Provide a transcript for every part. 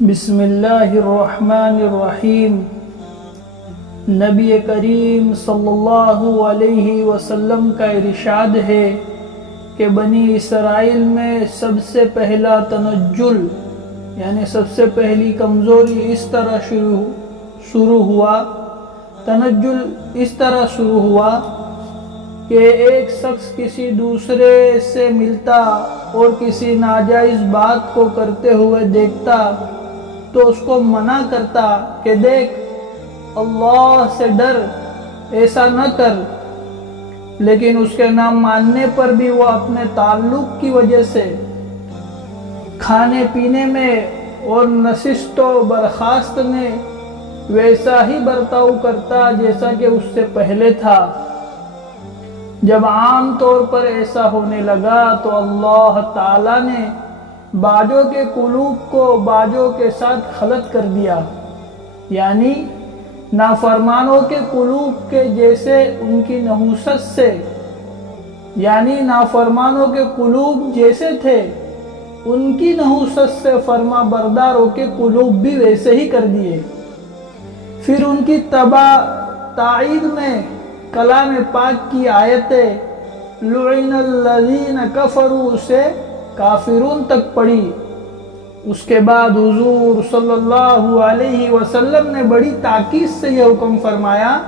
بسم اللہ الرحمن الرحیم۔ نبی کریم صلی اللہ علیہ وسلم کا ارشاد ہے کہ بنی اسرائیل میں سب سے پہلا تنجل یعنی سب سے پہلی کمزوری اس طرح شروع ہوا تنجل اس طرح شروع ہوا کہ ایک شخص کسی دوسرے سے ملتا اور کسی ناجائز بات کو کرتے ہوئے دیکھتا تو اس کو منع کرتا کہ دیکھ، اللہ سے ڈر، ایسا نہ کر، لیکن اس کے نہ ماننے پر بھی وہ اپنے تعلق کی وجہ سے کھانے پینے میں اور نشست و برخاست میں ویسا ہی برتاؤ کرتا جیسا کہ اس سے پہلے تھا۔ جب عام طور پر ایسا ہونے لگا تو اللہ تعالیٰ نے باجوں کے قلوب کو باجوں کے ساتھ خلط کر دیا، یعنی نافرمانوں کے قلوب کے جیسے ان کی نحوست سے، یعنی نافرمانوں کے قلوب جیسے تھے ان کی نحوست سے فرما برداروں کے قلوب بھی ویسے ہی کر دیے۔ پھر ان کی تائید میں کلام پاک کی آیتیں لعن الذین کفروا سے کافرون تک پڑھی۔ اس کے بعد حضور صلی اللہ علیہ وسلم نے بڑی تاکید سے یہ حکم فرمایا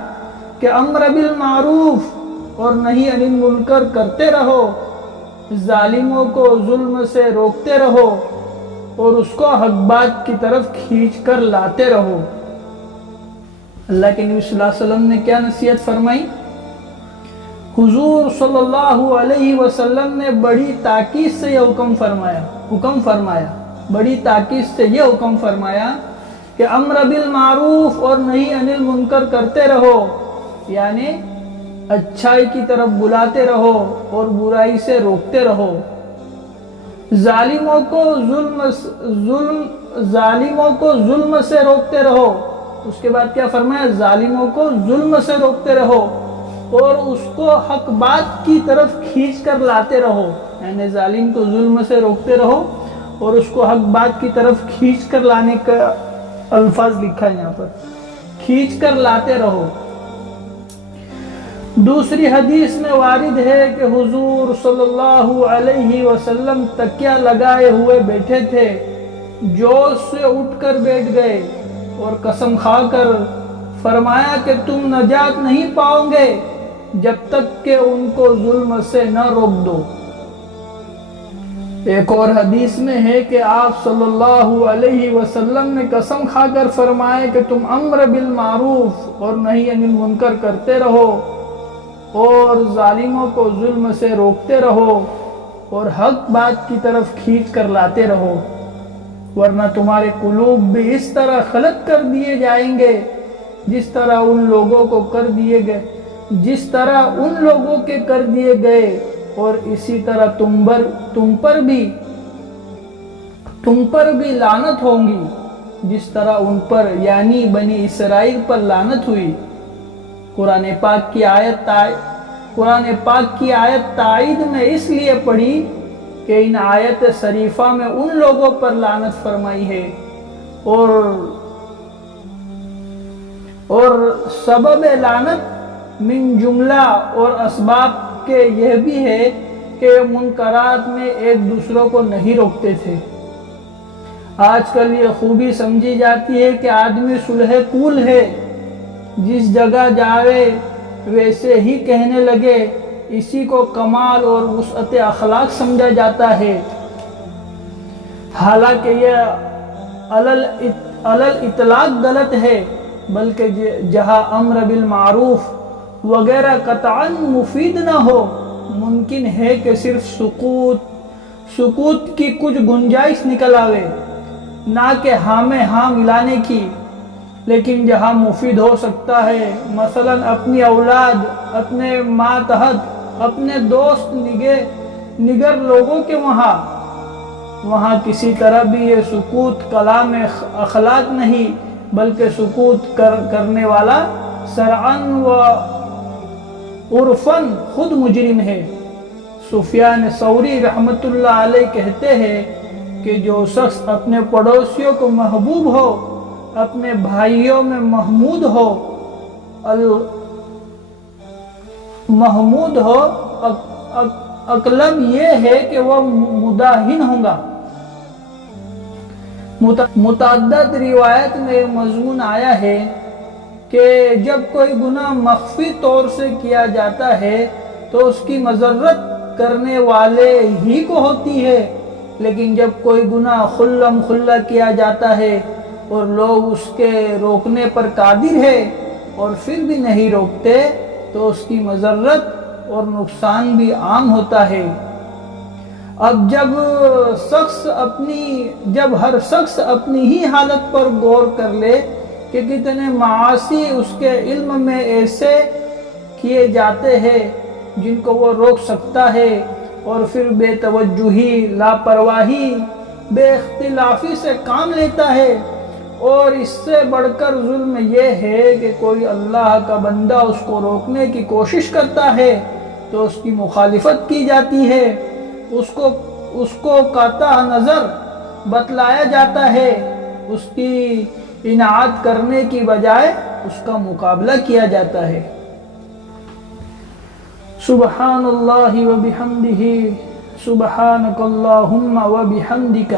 کہ امر بالمعروف اور نہی عن المنکر کرتے رہو، ظالموں کو ظلم سے روکتے رہو اور اس کو حق بات کی طرف کھینچ کر لاتے رہو۔ اللہ کے نبی صلی اللہ علیہ وسلم نے کیا نصیحت فرمائی؟ حضور صلی اللہ علیہ وسلم نے بڑی تاکید سے یہ حکم فرمایا بڑی تاکید سے یہ حکم فرمایا کہ امر بالمعروف اور نہی عن المنکر کرتے رہو، یعنی اچھائی کی طرف بلاتے رہو اور برائی سے روکتے رہو، ظالموں کو ظلم سے روکتے رہو۔ اس کے بعد کیا فرمایا؟ ظالموں کو ظلم سے روکتے رہو اور اس کو حق بات کی طرف کھینچ کر لاتے رہو، یعنی ظالم کو ظلم سے روکتے رہو اور اس کو حق بات کی طرف کھینچ کر لانے کا الفاظ لکھا ہے یہاں پر، کھینچ کر لاتے رہو۔ دوسری حدیث میں وارد ہے کہ حضور صلی اللہ علیہ وسلم تکیہ لگائے ہوئے بیٹھے تھے، جوش سے اٹھ کر بیٹھ گئے اور قسم کھا کر فرمایا کہ تم نجات نہیں پاؤ گے جب تک کہ ان کو ظلم سے نہ روک دو۔ ایک اور حدیث میں ہے کہ آپ صلی اللہ علیہ وسلم نے قسم کھا کر فرمایا کہ تم امر بالمعروف اور نہی عن المنکر کرتے رہو اور ظالموں کو ظلم سے روکتے رہو اور حق بات کی طرف کھینچ کر لاتے رہو، ورنہ تمہارے قلوب بھی اس طرح خلط کر دیے جائیں گے جس طرح ان لوگوں کے کر دیے گئے، اور اسی طرح تم پر بھی لعنت ہوں گی جس طرح ان پر یعنی بنی اسرائیل پر لعنت ہوئی۔ قرآن پاک کی آیت تائید میں اس لیے پڑھی کہ ان آیت شریفہ میں ان لوگوں پر لعنت فرمائی ہے اور سبب لعنت من جملہ اور اسباب کے یہ بھی ہے کہ منکرات میں ایک دوسروں کو نہیں روکتے تھے۔ آج کل یہ خوبی سمجھی جاتی ہے کہ آدمی صلح کول ہے، جس جگہ جاوے ویسے ہی کہنے لگے، اسی کو کمال اور وسعت اخلاق سمجھا جاتا ہے، حالانکہ یہ علل اطلاق غلط ہے، بلکہ جہاں امر بالمعروف وغیرہ قطعاً مفید نہ ہو، ممکن ہے کہ صرف سکوت کی کچھ گنجائش نکل آوے، نہ کہ ہاں میں ہاں ملانے کی، لیکن جہاں مفید ہو سکتا ہے، مثلا اپنی اولاد، اپنے ماتحت، اپنے دوست نگر لوگوں کے وہاں کسی طرح بھی یہ سکوت کلام اخلاق نہیں، بلکہ سکوت کرنے والا شرعاً و عرفاً خود مجرم ہے۔ سفیان ثوری رحمت اللہ علیہ کہتے ہیں کہ جو شخص اپنے پڑوسیوں کو محبوب ہو، اپنے بھائیوں میں محمود ہو، محمود ہو، اقلب یہ ہے کہ وہ مداحن ہوگا۔ متعدد روایت میں مضمون آیا ہے کہ جب کوئی گناہ مخفی طور سے کیا جاتا ہے تو اس کی مذرت کرنے والے ہی کو ہوتی ہے، لیکن جب کوئی گناہ خلم خلا کیا جاتا ہے اور لوگ اس کے روکنے پر قادر ہے اور پھر بھی نہیں روکتے تو اس کی مذرت اور نقصان بھی عام ہوتا ہے۔ اب جب ہر شخص اپنی ہی حالت پر غور کر لے کہ کتنے معاصی اس کے علم میں ایسے کیے جاتے ہیں جن کو وہ روک سکتا ہے، اور پھر بے توجہی، لاپرواہی، بے اختلافی سے کام لیتا ہے، اور اس سے بڑھ کر ظلم یہ ہے کہ کوئی اللہ کا بندہ اس کو روکنے کی کوشش کرتا ہے تو اس کی مخالفت کی جاتی ہے، اس کو قاطع نظر بتلایا جاتا ہے، اس کی انعات کرنے کی بجائے اس کا مقابلہ کیا جاتا ہے۔ سبحان اللہ و بحمدہ، سبحانک اللہم و بحمدک۔